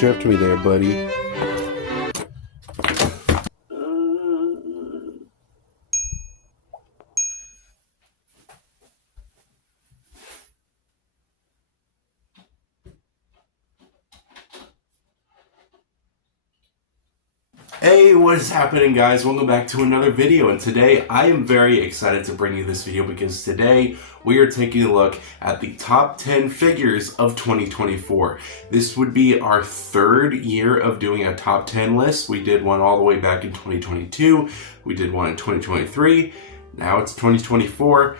tripped me there, buddy. Hey, what is happening, guys? Welcome back to another video, and today I am very excited to bring you this video because today we are taking a look at the top 10 figures of 2024. This would be our third year of doing a top 10 list. We did one all the way back in 2022, we did one in 2023, now it's 2024.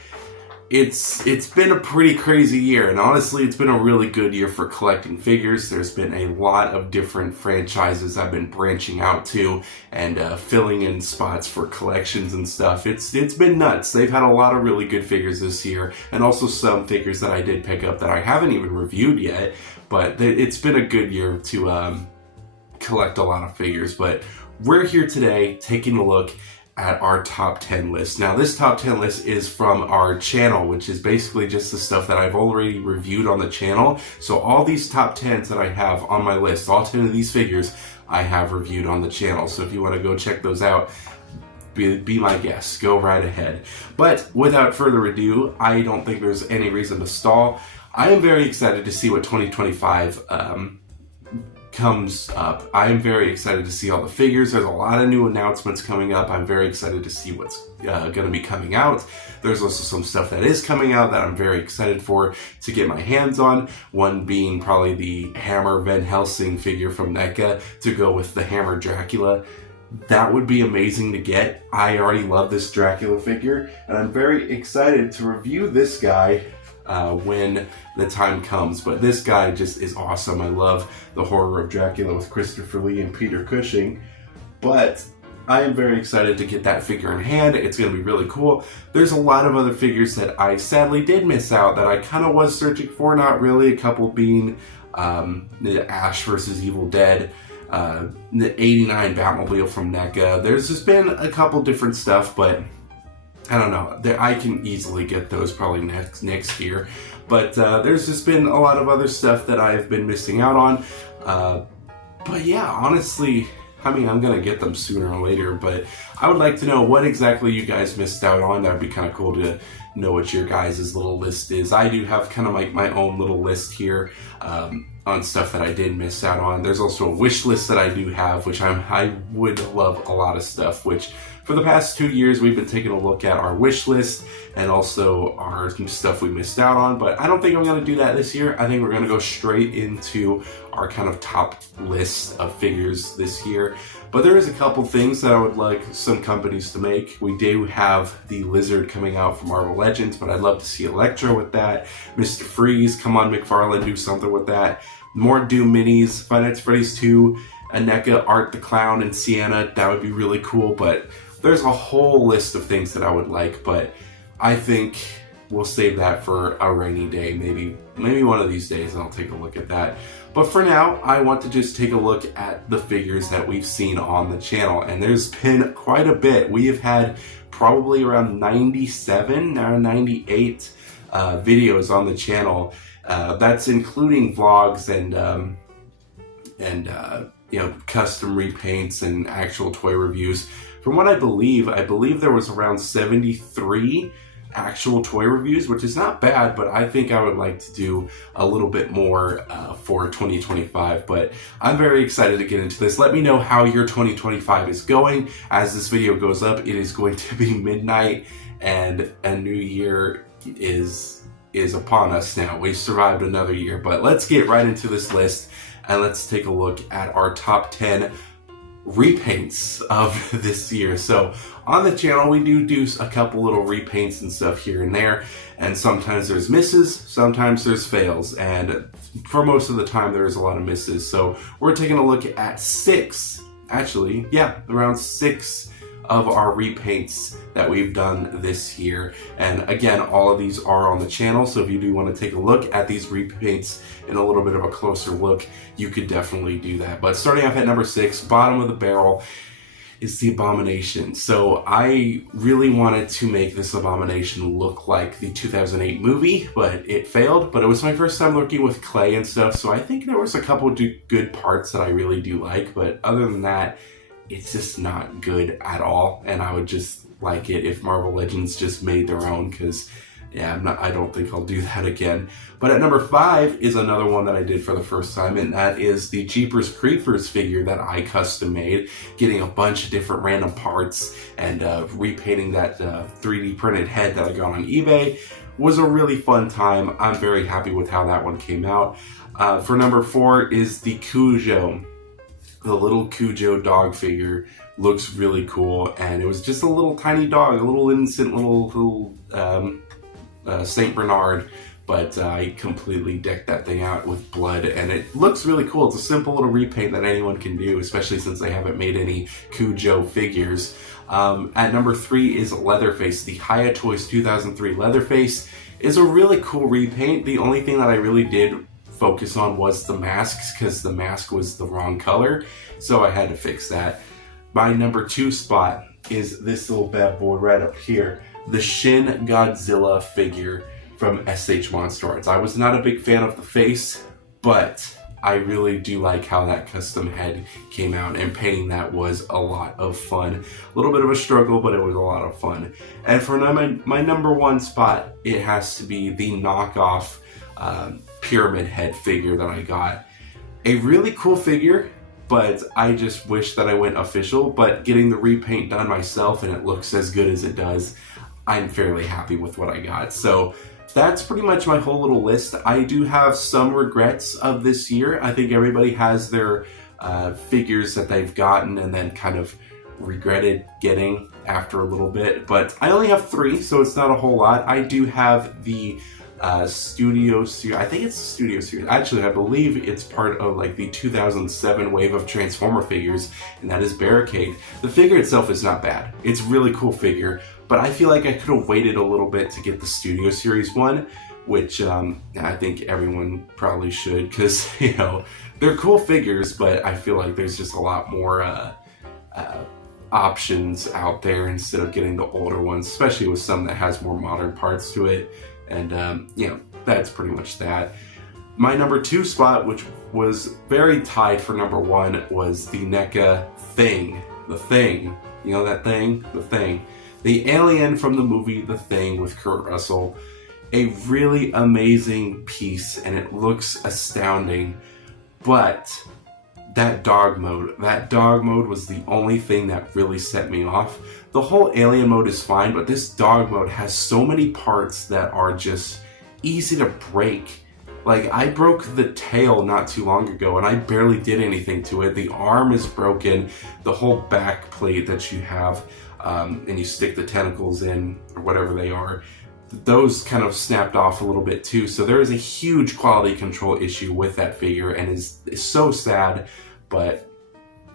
It's been a pretty crazy year, and honestly it's been a really good year for collecting figures. There's been a lot of different franchises I've been branching out to and filling in spots for collections and stuff. It's been nuts. They've had a lot of really good figures this year, and also some figures that I did pick up that I haven't even reviewed yet, but it's been a good year to collect a lot of figures. But we're here today taking a look at our top 10 list. Now, this top 10 list is from our channel, which is basically just the stuff that I've already reviewed on the channel. So all these top 10s that I have on my list, all 10 of these figures, I have reviewed on the channel. So if you want to go check those out, be my guest, go right ahead. But without further ado, I don't think there's any reason to stall. I am very excited to see what 2025 comes up. I am very excited to see all the figures. There's a lot of new announcements coming up. I'm very excited to see what's going to be coming out. There's also some stuff that is coming out that I'm very excited for to get my hands on. One being probably the Hammer Van Helsing figure from NECA to go with the Hammer Dracula. That would be amazing to get. I already love this Dracula figure, and I'm very excited to review this guy when the time comes. But this guy just is awesome. I love the horror of Dracula with Christopher Lee and Peter Cushing. But I am very excited to get that figure in hand. It's going to be really cool. There's a lot of other figures that I sadly did miss out that I kind of was searching for. Not really. A couple being the Ash vs. Evil Dead, the 89 Batmobile from NECA. There's just been a couple different stuff, but I don't know. I can easily get those probably next year. But there's just been a lot of other stuff that I've been missing out on. But yeah, honestly, I mean, I'm going to get them sooner or later. But I would like to know what exactly you guys missed out on. That would be kind of cool to know what your guys' little list is. I do have kind of like my own little list here on stuff that I did miss out on. There's also a wish list that I do have, which I would love a lot of stuff, which for the past 2 years we've been taking a look at our wish list and also our stuff we missed out on. But I don't think I'm going to do that this year. I think we're going to go straight into our kind of top list of figures this year. But there is a couple things that I would like some companies to make. We do have the Lizard coming out from Marvel Legends, but I'd love to see Electro with that. Mr. Freeze, come on McFarlane, do something with that. More Doom minis, Five Nights at Freddy's 2, a NECA Art the Clown and Sienna, that would be really cool. But there's a whole list of things that I would like, but I think we'll save that for a rainy day. Maybe one of these days and I'll take a look at that. But for now, I want to just take a look at the figures that we've seen on the channel, and there's been quite a bit. We have had probably around 97, now 98 videos on the channel. That's including vlogs and you know, custom repaints and actual toy reviews. From what I believe there was around 73 actual toy reviews, which is not bad, but I think I would like to do a little bit more for 2025. But I'm very excited to get into this. Let me know how your 2025 is going. As this video goes up, it is going to be midnight and a new year is upon us now. We've survived another year, but let's get right into this list and let's take a look at our top 10 repaints of this year. So on the channel we do a couple little repaints and stuff here and there, and sometimes there's misses, sometimes there's fails, and for most of the time there's a lot of misses. So we're taking a look at around six of our repaints that we've done this year. And again, all of these are on the channel, so if you do want to take a look at these repaints in a little bit of a closer look, you could definitely do that. But starting off at number 6, bottom of the barrel, is the Abomination. So I really wanted to make this Abomination look like the 2008 movie, but it failed. But it was my first time working with clay and stuff, so I think there was a couple good parts that I really do like, but other than that, it's just not good at all, and I would just like it if Marvel Legends just made their own, because yeah, I don't think I'll do that again. But at number 5 is another one that I did for the first time, and that is the Jeepers Creepers figure that I custom made, getting a bunch of different random parts and repainting that 3D printed head that I got on eBay. Was a really fun time. I'm very happy with how that one came out. For number 4 is the Cujo. The little Cujo dog figure looks really cool, and it was just a little tiny dog, a little innocent little Saint Bernard, but I completely decked that thing out with blood, and it looks really cool. It's a simple little repaint that anyone can do, especially since they haven't made any Cujo figures. At number 3 is Leatherface. The Hiya Toys 2003 Leatherface is a really cool repaint. The only thing that I really did focus on was the masks, because the mask was the wrong color, so I had to fix that. My number 2 spot is this little bad boy right up here, the Shin Godzilla figure from SH Monster Arts. I was not a big fan of the face, but I really do like how that custom head came out, and painting that was a lot of fun. A little bit of a struggle, but it was a lot of fun. And for my number 1 spot, it has to be the knockoff Pyramid Head figure that I got. A really cool figure, but I just wish that I went official, but getting the repaint done myself and it looks as good as it does, I'm fairly happy with what I got. So that's pretty much my whole little list. I do have some regrets of this year. I think everybody has their figures that they've gotten and then kind of regretted getting after a little bit, but I only have 3, so it's not a whole lot. I do have the Studio Series. I think it's the Studio Series. Actually, I believe it's part of like the 2007 wave of Transformer figures, and that is Barricade. The figure itself is not bad. It's a really cool figure, but I feel like I could have waited a little bit to get the Studio Series one, which I think everyone probably should, because, you know, they're cool figures, but I feel like there's just a lot more options out there instead of getting the older ones, especially with some that has more modern parts to it. And, you know, that's pretty much that. My number 2 spot, which was very tied for number 1, was the NECA Thing. The Thing. You know that thing? The Thing. The alien from the movie The Thing with Kurt Russell. A really amazing piece, and it looks astounding. But that dog mode was the only thing that really set me off. The whole alien mode is fine, but this dog mode has so many parts that are just easy to break. Like, I broke the tail not too long ago, and I barely did anything to it. The arm is broken, the whole back plate that you have, and you stick the tentacles in, or whatever they are, those kind of snapped off a little bit too. So there is a huge quality control issue with that figure, and it's so sad, but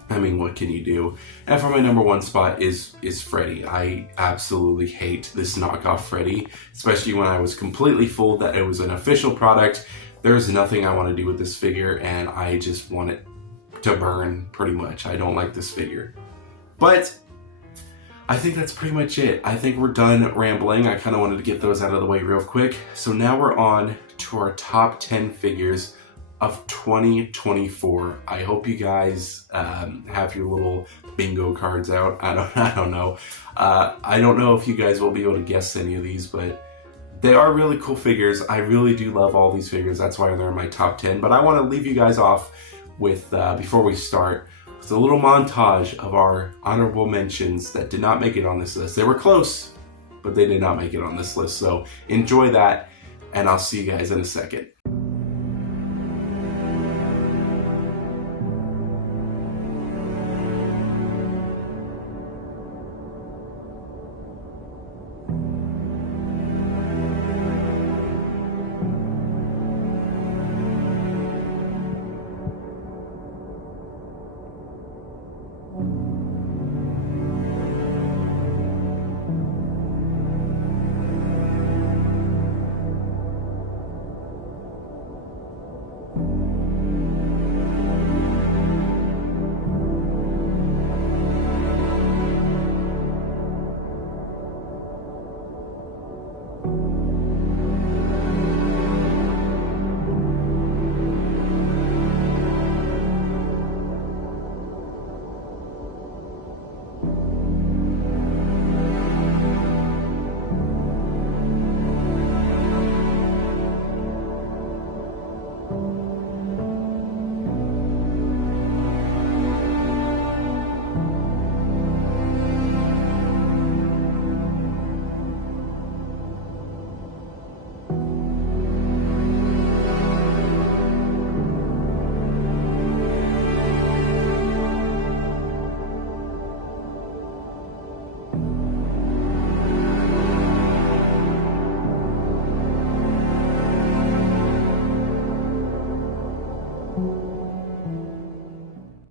I mean, what can you do? And for my number 1 spot is Freddy. I absolutely hate this knockoff Freddy, especially when I was completely fooled that it was an official product. There's nothing I want to do with this figure, and I just want it to burn, pretty much. I don't like this figure. But I think that's pretty much it. I think we're done rambling. I kind of wanted to get those out of the way real quick. So now we're on to our top 10 figures of 2024. I hope you guys have your little bingo cards out. I don't know. I don't know if you guys will be able to guess any of these, but they are really cool figures. I really do love all these figures. That's why they're in my top 10. But I want to leave you guys off with, before we start, with a little montage of our honorable mentions that did not make it on this list. They were close, but they did not make it on this list. So enjoy that, and I'll see you guys in a second.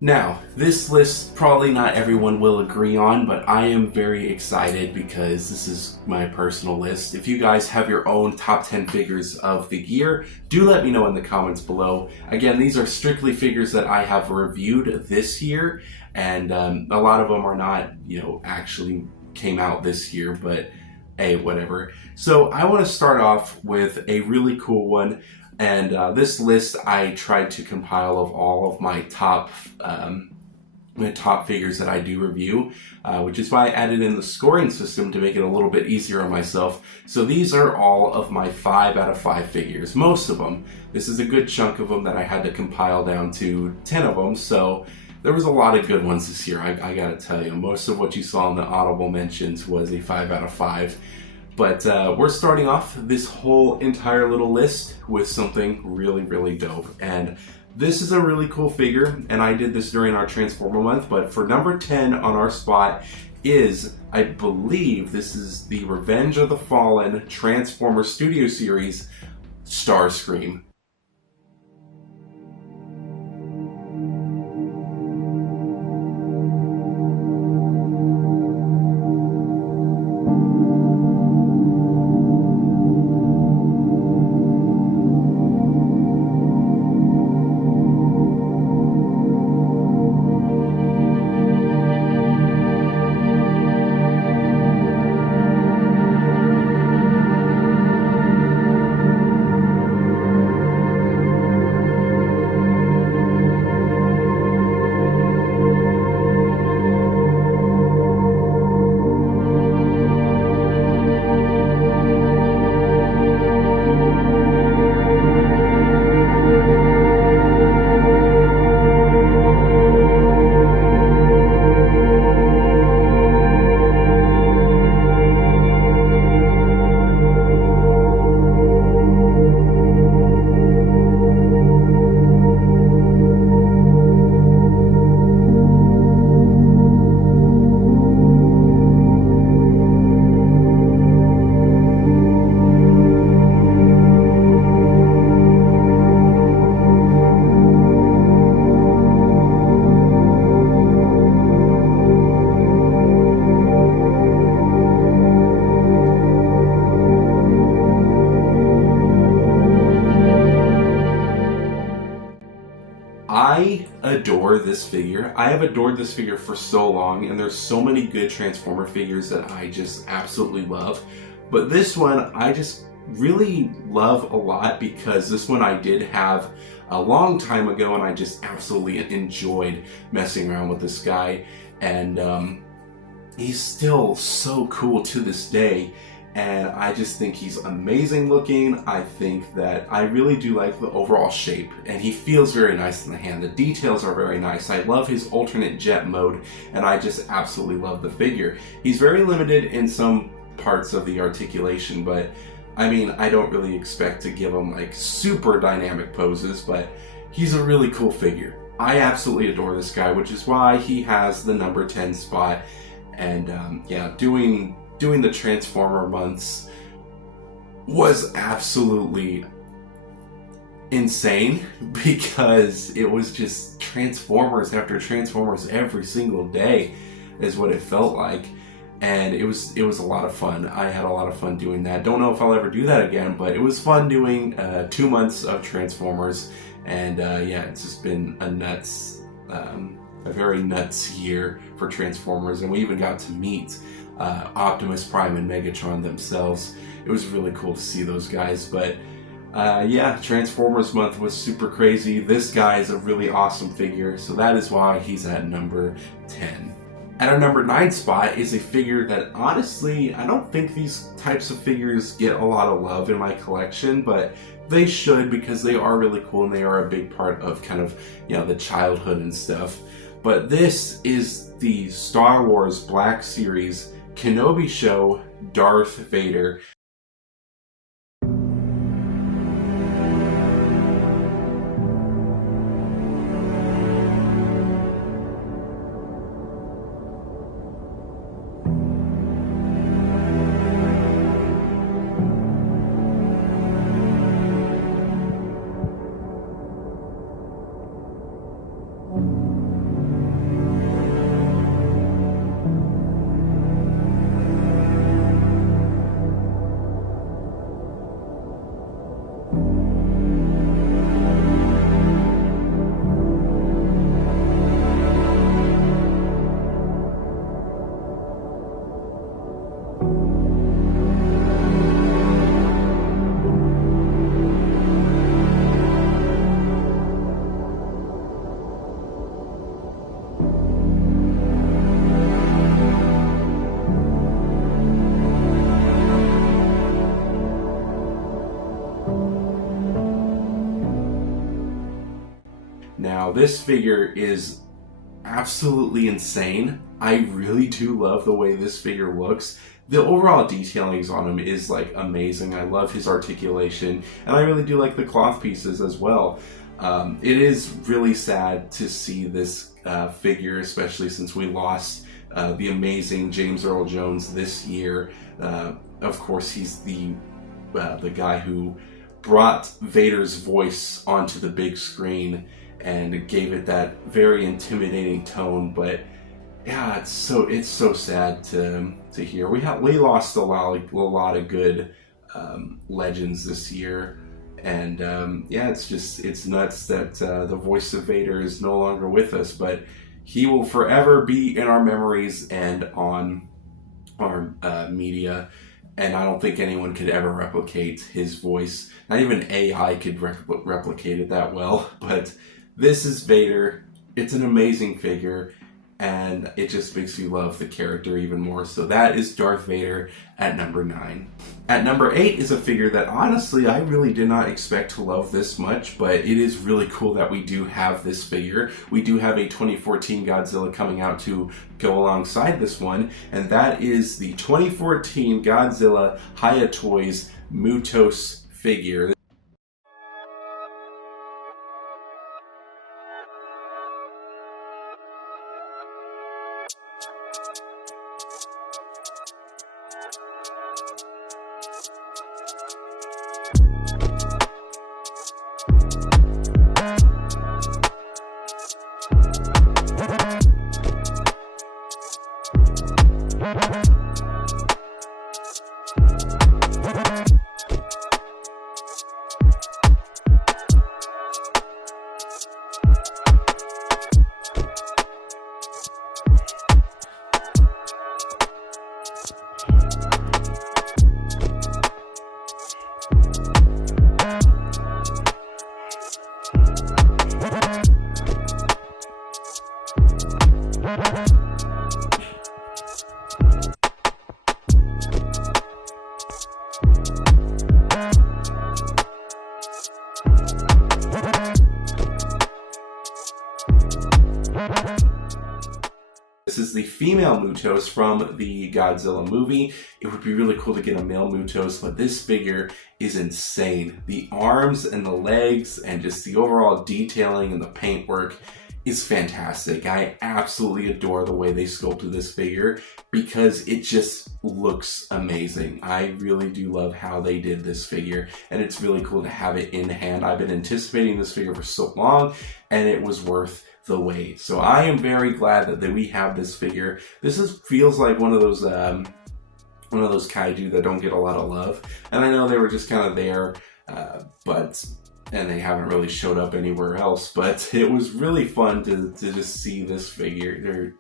Now, this list probably not everyone will agree on, but I am very excited because this is my personal list. If you guys have your own top 10 figures of the year, do let me know in the comments below. Again, these are strictly figures that I have reviewed this year, and a lot of them are not, actually came out this year, but hey, whatever. So I want to start off with a really cool one. And this list I tried to compile of all of my top figures that I do review, which is why I added in the scoring system to make it a little bit easier on myself. So these are all of my 5 out of 5 figures, most of them. This is a good chunk of them that I had to compile down to 10 of them. So there was a lot of good ones this year, I gotta tell you. Most of what you saw in the honorable mentions was a 5 out of 5. But we're starting off this whole entire little list with something really, really dope. And this is a really cool figure, and I did this during our Transformer month, but for number 10 on our spot is, I believe, this is the Revenge of the Fallen Transformer Studio Series Starscream. I adore this figure. I have adored this figure for so long, and there's so many good Transformer figures that I just absolutely love. But this one, I just really love a lot because this one I did have a long time ago, and I just absolutely enjoyed messing around with this guy. And he's still so cool to this day. And I just think he's amazing looking. I think that I really do like the overall shape, and he feels very nice in the hand. The details are very nice. I love his alternate jet mode, and I just absolutely love the figure. He's very limited in some parts of the articulation, but I mean, I don't really expect to give him like super dynamic poses, but he's a really cool figure. I absolutely adore this guy, which is why he has the number 10 spot. And yeah, doing the Transformer months was absolutely insane because it was just Transformers after Transformers every single day is what it felt like. And it was a lot of fun. I had a lot of fun doing that. Don't know if I'll ever do that again, but it was fun doing 2 months of Transformers. And yeah, it's just been a very nuts year for Transformers. And we even got to meet Optimus Prime and Megatron themselves. It was really cool to see those guys. But yeah, Transformers month was super crazy. This guy is a really awesome figure, so that is why he's at number 10. At our number 9 spot is a figure that honestly, I don't think these types of figures get a lot of love in my collection, but they should because they are really cool and they are a big part of kind of, the childhood and stuff. But this is the Star Wars Black Series Kenobi Show Darth Vader. this figure is absolutely insane. I really do love the way this figure looks. The overall detailings on him is like amazing. I love his articulation, and I really do like the cloth pieces as well. It is really sad to see this figure, especially since we lost the amazing James Earl Jones this year. Of course, he's the guy who brought Vader's voice onto the big screen and gave it that very intimidating tone. But yeah, it's so sad to hear. We lost a lot of good legends this year, and yeah, it's nuts that the voice of Vader is no longer with us, but he will forever be in our memories and on our media. And I don't think anyone could ever replicate his voice. Not even AI could replicate it that well. But this is Vader. It's an amazing figure, and it just makes me love the character even more. So that is Darth Vader at number 9. At number 8 is a figure that honestly I really did not expect to love this much, but it is really cool that we do have this figure. We do have a 2014 Godzilla coming out to go alongside this one, and that is the 2014 Godzilla Hiya Toys Mutos figure. This is the female Mutos from the Godzilla movie. It would be really cool to get a male Mutos, but this figure is insane. The arms and the legs and just the overall detailing and the paintwork is fantastic. I absolutely adore the way they sculpted this figure because it just looks amazing. I really do love how they did this figure, and it's really cool to have it in hand. I've been anticipating this figure for so long, and it was worth the wait. So I am very glad that we have this figure. This feels like one of those kaiju that don't get a lot of love, and I know they were just kind of there, and they haven't really showed up anywhere else, but it was really fun to just see this figure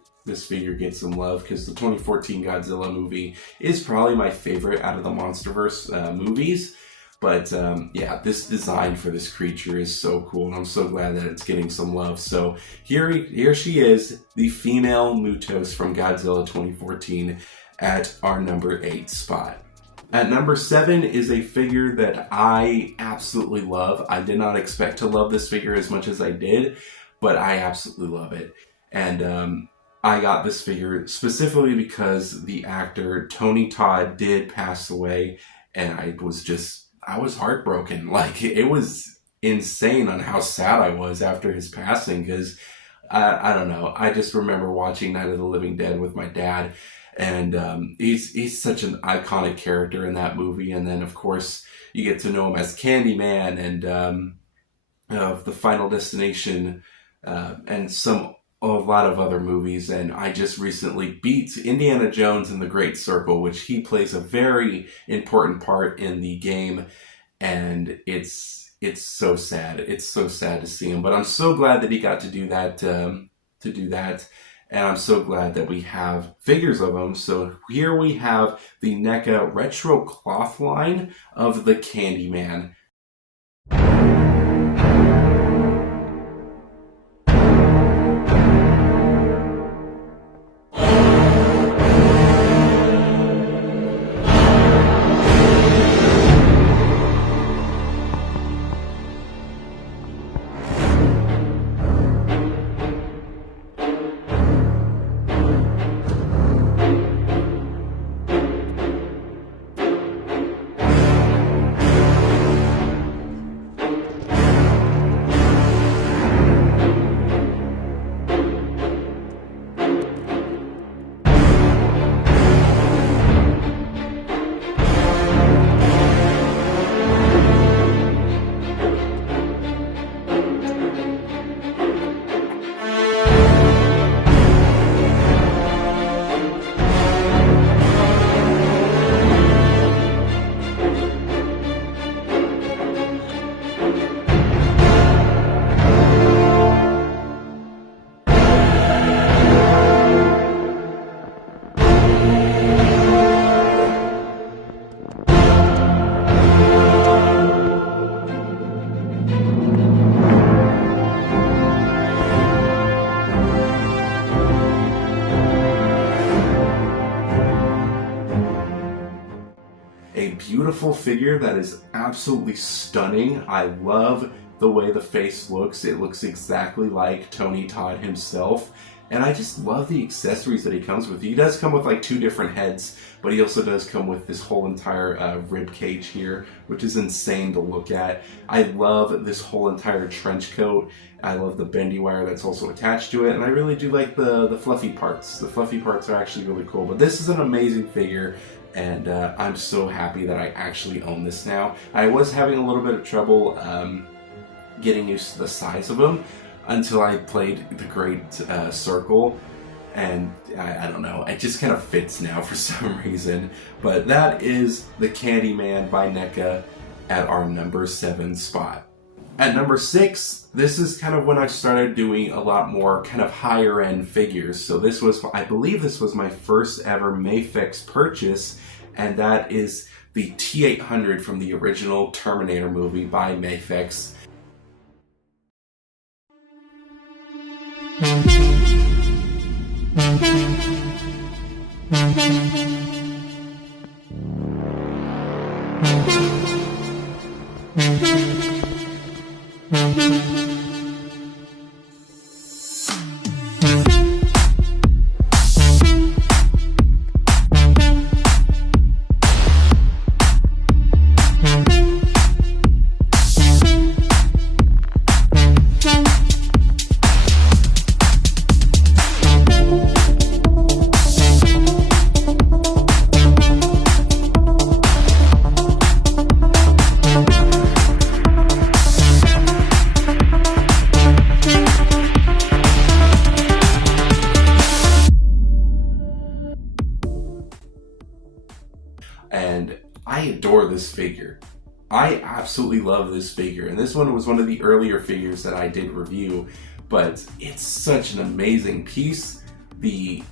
get some love, because the 2014 Godzilla movie is probably my favorite out of the MonsterVerse movies. But yeah, this design for this creature is so cool, and I'm so glad that it's getting some love. So here she is, the female Mutos from Godzilla 2014 at our number 8 spot. At number 7 is a figure that I absolutely love. I did not expect to love this figure as much as I did, but I absolutely love it. And I got this figure specifically because the actor Tony Todd did pass away, and I was heartbroken. Like, it was insane on how sad I was after his passing, because I don't know. I just remember watching Night of the Living Dead with my dad, and he's such an iconic character in that movie. And then, of course, you get to know him as Candyman and of the Final Destination and a lot of other movies. And I just recently beat Indiana Jones in the Great Circle, which he plays a very important part in the game, and it's so sad. It's so sad to see him, but I'm so glad that he got to do that. And I'm so glad that we have figures of him. So here we have the NECA Retro Cloth line of the Candyman. beautiful figure that is absolutely stunning. I love the way the face looks. It looks exactly like Tony Todd himself. And I just love the accessories that he comes with. He does come with like 2 different heads, but he also does come with this whole entire rib cage here, which is insane to look at. I love this whole entire trench coat. I love the bendy wire that's also attached to it, and I really do like the fluffy parts. The fluffy parts are actually really cool, but this is an amazing figure, and I'm so happy that I actually own this now. I was having a little bit of trouble getting used to the size of him, until I played the Great Circle, and I don't know, it just kind of fits now for some reason. But that is the Candyman by NECA at our number 7 spot. At number 6, this is kind of when I started doing a lot more kind of higher end figures. So this was, I believe this was my first ever Mafex purchase, and that is the T-800 from the original Terminator movie by Mafex. And I adore this figure. I absolutely love this figure, and this one was one of the earlier figures that I did review, but it's such an amazing piece. The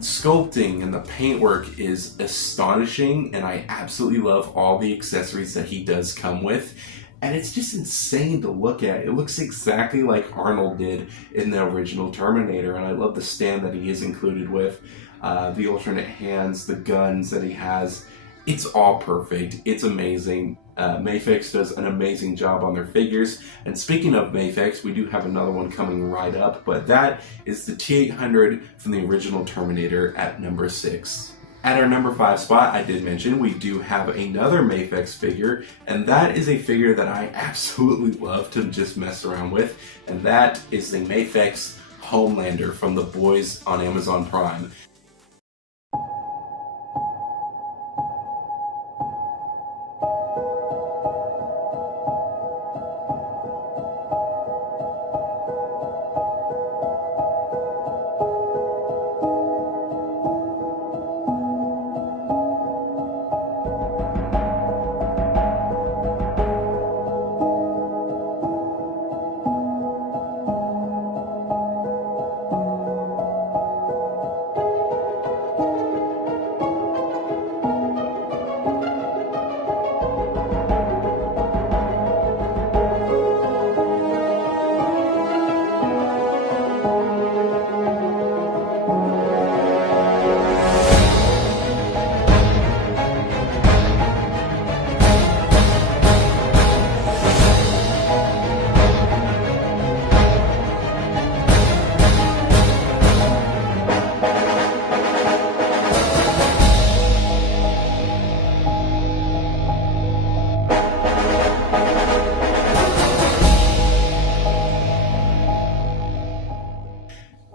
sculpting and the paintwork is astonishing, and I absolutely love all the accessories that he does come with. And it's just insane to look at. It looks exactly like Arnold did in the original Terminator, and I love the stand that he is included with, the alternate hands, the guns that he has. It's all perfect. It's amazing. Mafex does an amazing job on their figures. And speaking of Mafex, we do have another one coming right up, but that is the T-800 from the original Terminator at number 6. At our number 5 spot, I did mention we do have another Mafex figure, and that is a figure that I absolutely love to just mess around with, and that is the Mafex Homelander from The Boys on Amazon Prime.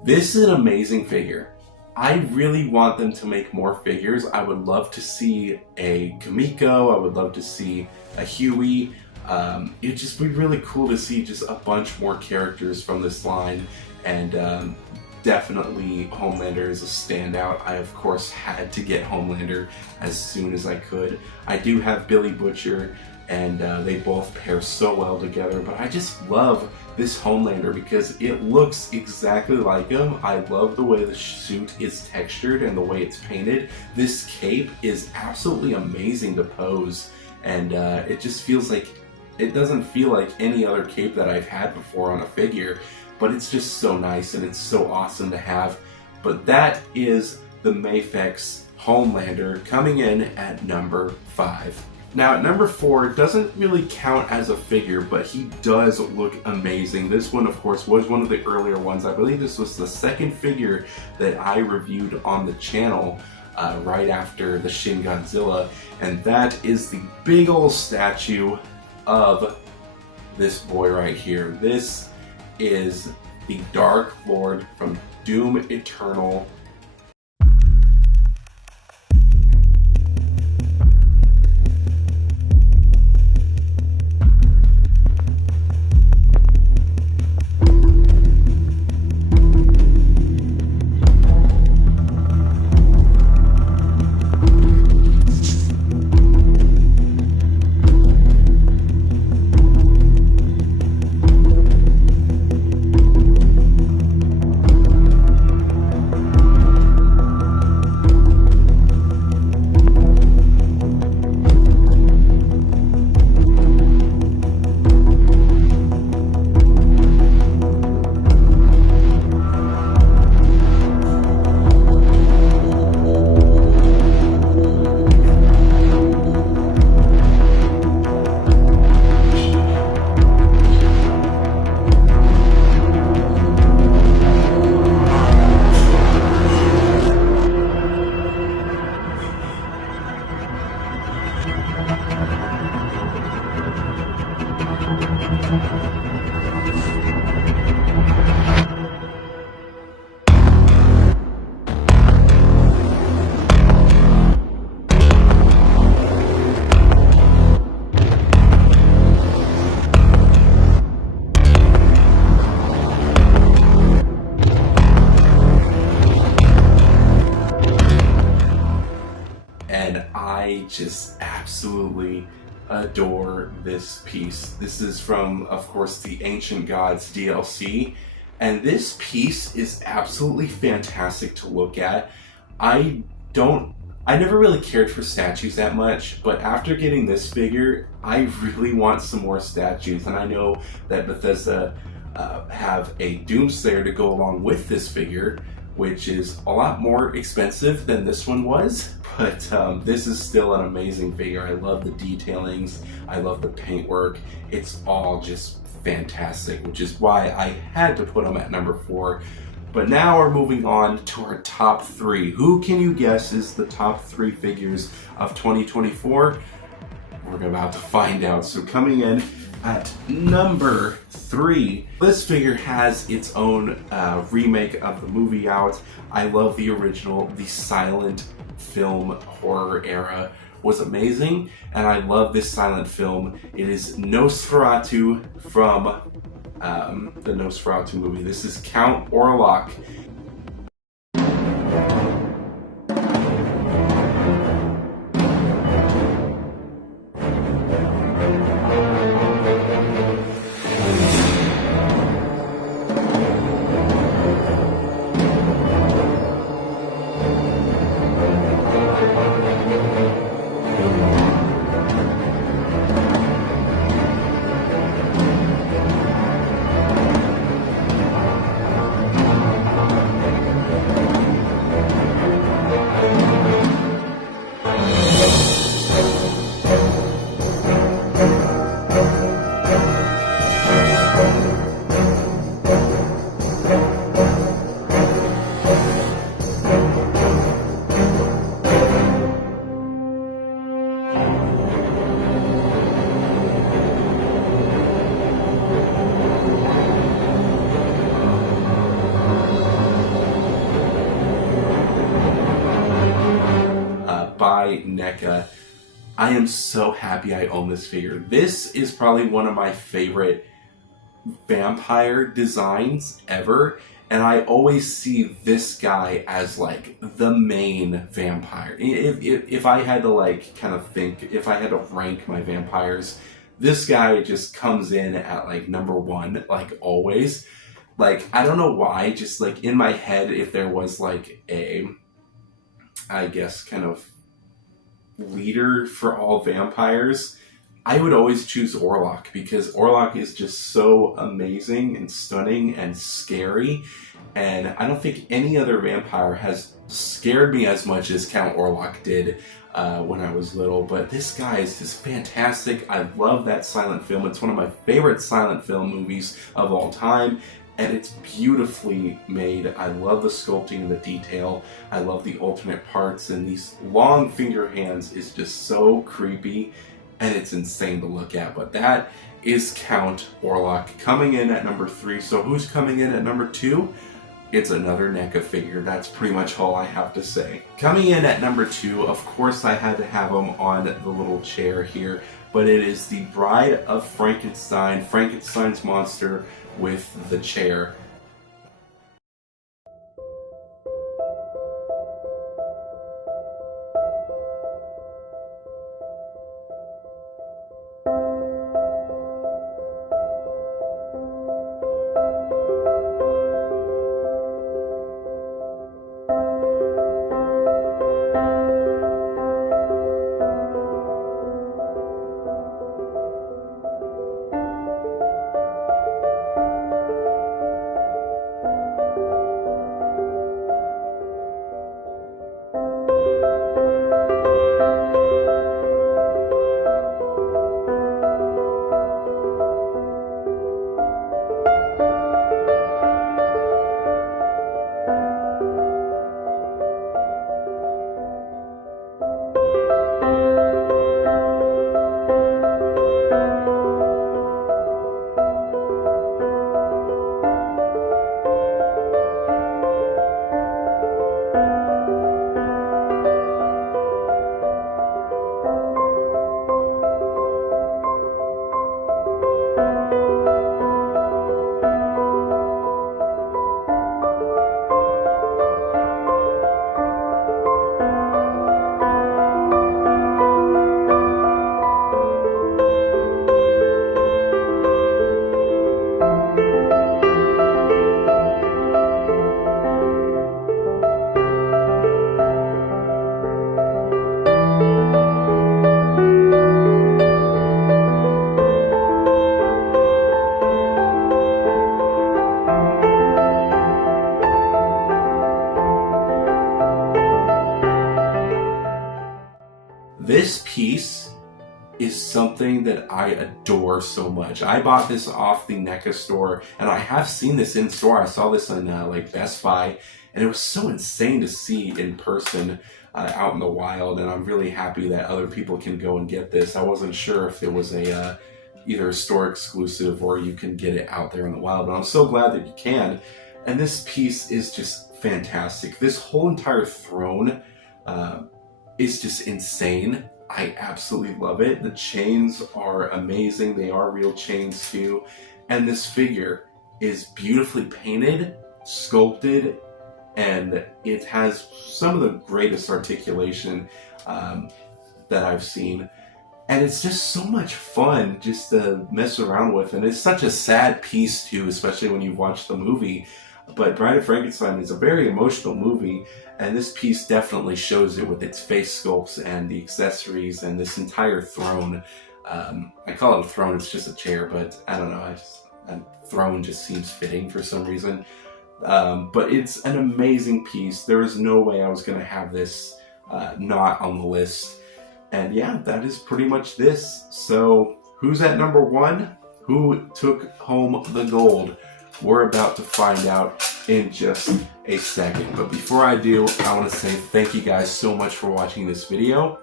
This is an amazing figure. I really want them to make more figures. I would love to see a Kamiko. I would love to see a Huey. It'd just be really cool to see just a bunch more characters from this line. And definitely Homelander is a standout. I of course had to get Homelander as soon as I could. I do have Billy Butcher, and they both pair so well together, but I just love this Homelander because it looks exactly like him. I love the way the suit is textured and the way it's painted. This cape is absolutely amazing to pose, and it just feels like, it doesn't feel like any other cape that I've had before on a figure, but it's just so nice and it's so awesome to have. But that is the Mafex Homelander, coming in at number 5. Now at number 4, it doesn't really count as a figure, but he does look amazing. This one, of course, was one of the earlier ones. I believe this was the second figure that I reviewed on the channel right after the Shin Godzilla, and that is the big ol' statue of this boy right here. This is the Dark Lord from Doom Eternal. And I just absolutely adore this piece. This is from, of course, the Ancient Gods DLC, and this piece is absolutely fantastic to look at. I never really cared for statues that much, but after getting this figure, I really want some more statues, and I know that Bethesda have a Doomslayer to go along with this figure, which is a lot more expensive than this one was, but this is still an amazing figure. I love the detailings, I love the paintwork, it's all just fantastic, which is why I had to put him at number 4. But now we're moving on to our top 3. Who can you guess is the top 3 figures of 2024? We're about to find out. So coming in at number 3, this figure has its own remake of the movie out. I love the original. The silent film horror era was amazing, and I love this silent film. It is Nosferatu from the Nosferatu movie. This is Count Orlok. By NECA. I am so happy I own this figure. This is probably one of my favorite vampire designs ever, and I always see this guy as like the main vampire. If I had to like kind of think, if I had to rank my vampires, this guy just comes in at like number 1, like always. Like, I don't know why, just like in my head, if there was like a, I guess, kind of leader for all vampires, I would always choose Orlok because Orlok is just so amazing and stunning and scary. And I don't think any other vampire has scared me as much as Count Orlok did when I was little. But this guy is just fantastic. I love that silent film. It's one of my favorite silent film movies of all time. And it's beautifully made. I love the sculpting and the detail. I love the alternate parts, and these long finger hands is just so creepy, and it's insane to look at. But that is Count Orlok coming in at number 3. So who's coming in at number 2? It's another NECA figure. That's pretty much all I have to say. Coming in at number 2, of course I had to have him on the little chair here, but it is the Bride of Frankenstein, Frankenstein's monster with the chair. This piece is something that I adore so much. I bought this off the NECA store, and I have seen this in store. I saw this on like Best Buy, and it was so insane to see in person out in the wild, and I'm really happy that other people can go and get this. I wasn't sure if it was a either a store exclusive or you can get it out there in the wild, but I'm so glad that you can. And this piece is just fantastic. This whole entire throne is just insane. I absolutely love it. The chains are amazing. They are real chains too. And this figure is beautifully painted, sculpted, and it has some of the greatest articulation that I've seen. And it's just so much fun just to mess around with. And it's such a sad piece too, especially when you watch the movie. But Bride of Frankenstein is a very emotional movie, and this piece definitely shows it with its face sculpts and the accessories and this entire throne. I call it a throne, it's just a chair, but I don't know, a throne just seems fitting for some reason. But it's an amazing piece. There is no way I was going to have this not on the list. And yeah, that is pretty much this. So who's at number 1? Who took home the gold? We're about to find out in just a second. But before I do, I want to say thank you guys so much for watching this video.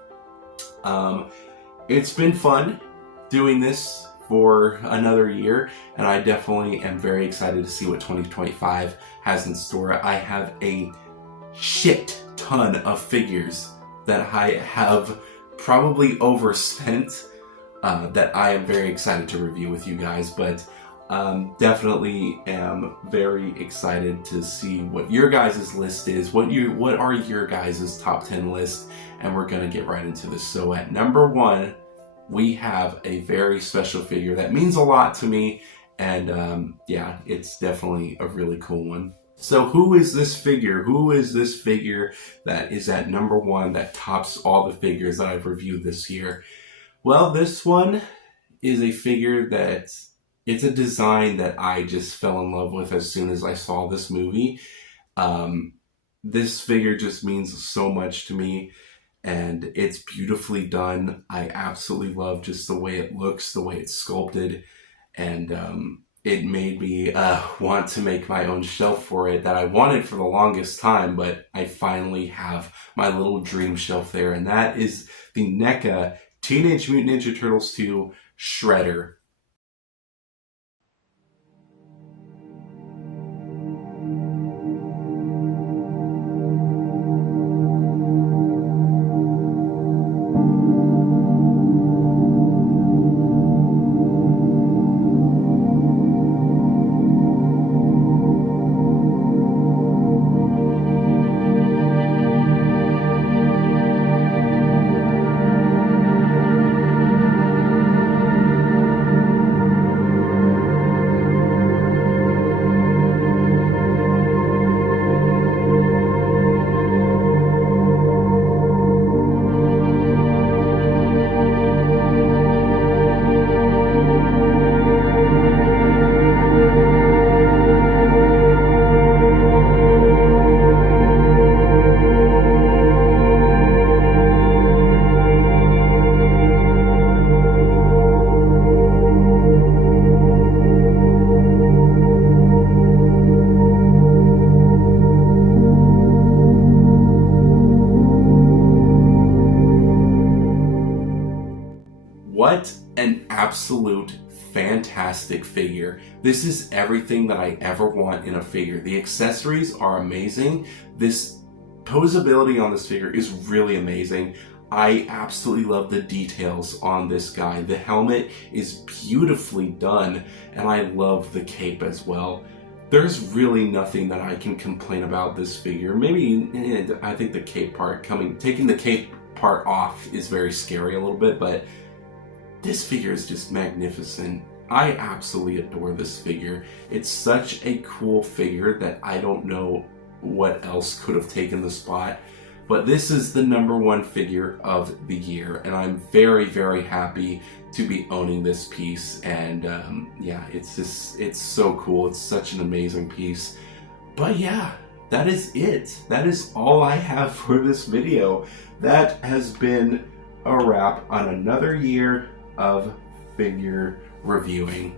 It's been fun doing this for another year, and I definitely am very excited to see what 2025 has in store. I have a shit ton of figures that I have probably overspent that I am very excited to review with you guys, but definitely am very excited to see what your guys' list is. What are your guys' top 10 lists? And we're gonna get right into this. So at number 1, we have a very special figure that means a lot to me, and yeah, it's definitely a really cool one. So who is this figure? Who is this figure that is at number 1 that tops all the figures that I've reviewed this year? Well, this one is a figure that it's a design that I just fell in love with as soon as I saw this movie. Um, this figure just means so much to me, and it's beautifully done. I absolutely love just the way it looks, the way it's sculpted, and it made me want to make my own shelf for it that I wanted for the longest time, but I finally have my little dream shelf there, and that is the NECA Teenage Mutant Ninja Turtles 2 Shredder. What an absolute fantastic figure. This is everything that I ever want in a figure. The accessories are amazing. This posability on this figure is really amazing. I absolutely love the details on this guy. The helmet is beautifully done, and I love the cape as well. There's really nothing that I can complain about this figure. Maybe I think the cape part taking the cape part off is very scary a little bit, but this figure is just magnificent. I absolutely adore this figure. It's such a cool figure that I don't know what else could have taken the spot. But this is the #1 figure of the year, and I'm very, very happy to be owning this piece. And yeah, it's so cool. It's such an amazing piece. But yeah, that is it. That is all I have for this video. That has been a wrap on another year of figure reviewing.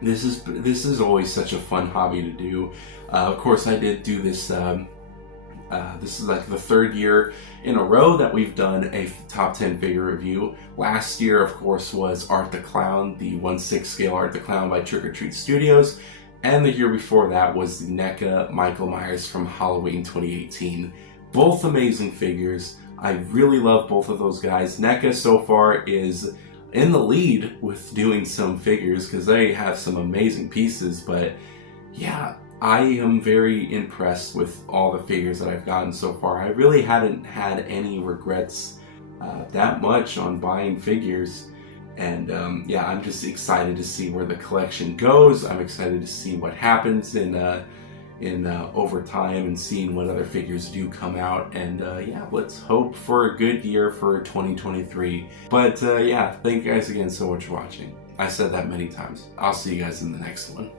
This is always such a fun hobby to do. Of course, I did do this. This is like the 3rd year in a row that we've done a top 10 figure review. Last year, of course, was Art the Clown, the 1/6 scale Art the Clown by Trick or Treat Studios, and the year before that was the NECA Michael Myers from Halloween 2018. Both amazing figures. I really love both of those guys. NECA so far is in the lead with doing some figures because they have some amazing pieces, but yeah, I am very impressed with all the figures that I've gotten so far. I really hadn't had any regrets that much on buying figures, and yeah, I'm just excited to see where the collection goes. I'm excited to see what happens in over time and seeing what other figures do come out. And yeah, let's hope for a good year for 2023. But yeah, thank you guys again so much for watching. I said that many times. I'll see you guys in the next one.